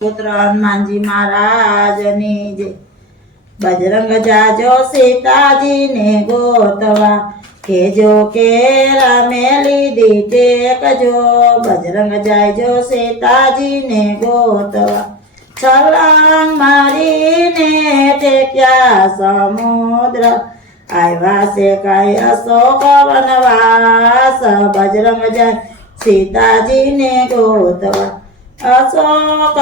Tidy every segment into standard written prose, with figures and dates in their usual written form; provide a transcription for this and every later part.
પુત્ર હનુમાનજી મહારાજની જય। બજરંગ જાજો સીતાજીને ગોતવા, કેજો કે રામે લીધી ટેકજો। બજરંગ જાજો સીતાજીને ગોતવા, છલાંગ મારીને ટેક્યા સમુદ્ર। આવ્યા છે કાંઈ અશોક વનવાસ, બજરંગ જાય સીતાજીને ગોતવા। અશોક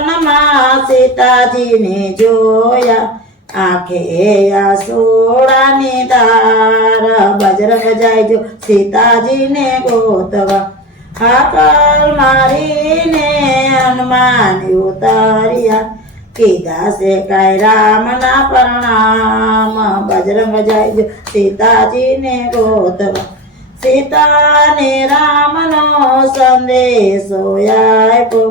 વનમાં સીતાજીને જોયા, આંખે આસોડાની ધાર। બજરંગ જાયજો સીતાજીને ગોતવા, હાકલ મારીને હનુમાન ઉતર્યા। કીધા છે કાંઈ રામના પ્રણામ, બજરંગ જાયજો સીતાજીને ગોતવા। સીતાને રામનો સંદેશો આપ્યો,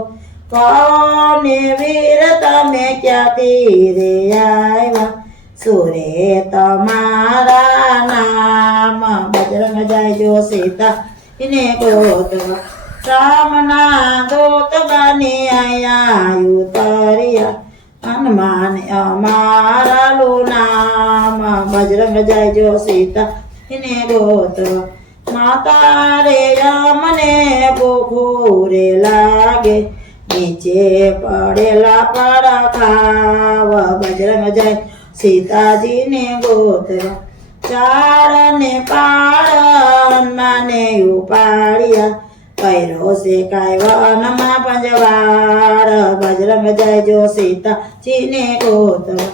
કોને વીર તમે ક્યાંથી રે આવ્યા? સુરે તમારા નામ, બજરંગ જાયજો સીતાને ગોતવા। રામના દૂત બની આયા ઉતર્યા, હનુમાન અમારાનું નામ। બજરંગ જાયજો સીતાને ગોતવા। માતા રે અમને ભૂખું રે લાગે, નીચે પડેલા પડખાવ। બજરંગ જાય સીતાજીને ગોતવા। ચાળ ને પાળ હનુમાને ઉપાડ્યા, કર્યો છે કાંઈ વનમાં પંજવાળ। બજરંગ જાયજો સીતાજીને ગોતવા।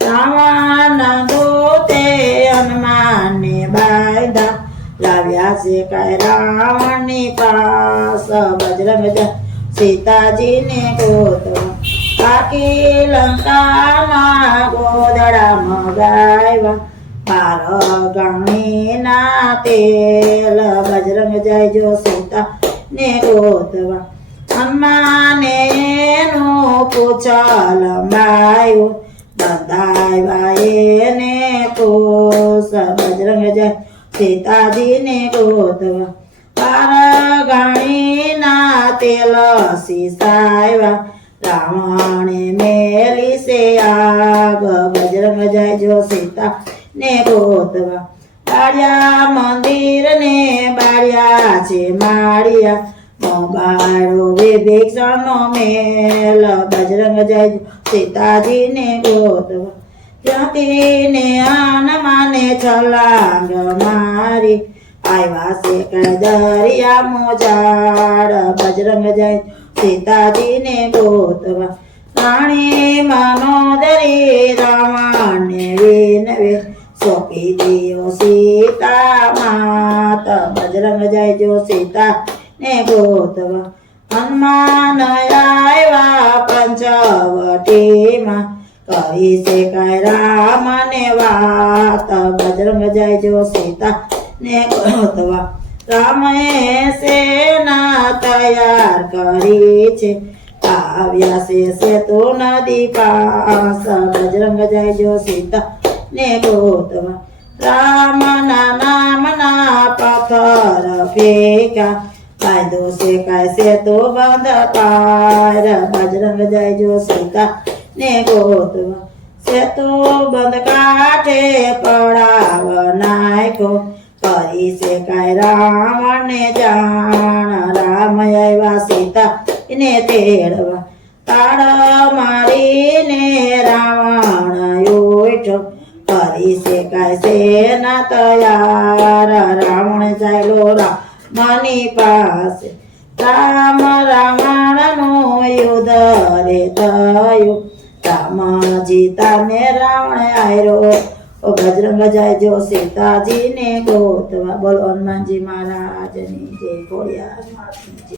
રાવણના દૂતે હનુમાનને બાંધ્યા, લાવ્યા છે કાંઈ રાવણની પાસ। બજરંગ જાય સીતાજીને ગોતવા। આખી લંકાના ગોદડા મગાવ્યા, 12 ગણીના તેલ। બજરંગ જાયજો સીતાને ગોતવા। હનુમાને એનું પૂછલ લંબાયું, બંધાવ્યા એને કોસ। બજરંગ જાય સીતાજીને ગોતવા। 12 ગણીના તેલ સીસાવ્યા, રાવણે મેલી છે આગ। બજરંગ જાયજો સીતાને ગોતવા। બાળ્યા મંદિરને બાળ્યા છે માળિયા, બાળો વિભીષણનો મેલ। બજરંગ જાયજો સીતાજીને ગોતવા। ત્યાંથી હનુમાને છલાંગ મારી, આવ્યા છે કાંઈ દરિયા મોજાડ। બજરંગ જાય સીતાજીને ગોતવા। રાણી મનોદરી રાવણને વિનવે, સોંપી દિયો સીતા માત। બજરંગ જાયજો સીતાને ગોતવા। હનુમાન આવ્યા પંચવટીમાં, કરી છે કાંઈ રામને વાત। બજરંગ જાયજો સીતાને ગોતવા। રામે સેના તૈયાર કરી છે, આવ્યા છે સેતુ નદી પાસ। બજરંગ જાયજો સીતાને ગોતવા। રામના નામના પથ્થર ફેંક્યા, કાયદો છે કાંઈ સેતુ બંધ પાર। બજરંગ જાયજો સીતાને ગોતવા। સેતુ બંધ કાંઠે પડાવ નાખ્યો, કરી છે કાંઈ રાવણને જાણ। રામ આવ્યા સીતાને તેડવા, તાળ મારીને રાવણ ઉઠ્યો, કરી છે કાંઈ સેના તૈયાર। રાવણ ચાલ્યો રામની પાસે, રામ રાવણનું યુદ્ધ રે થયું, રામ જીતાને રાવણ આર્યો। બજરંગ જાયજો સીતાજીને ગોતવા। બોલો હનુમાનજી મહારાજની જય। ખોડિયાર માતની જય।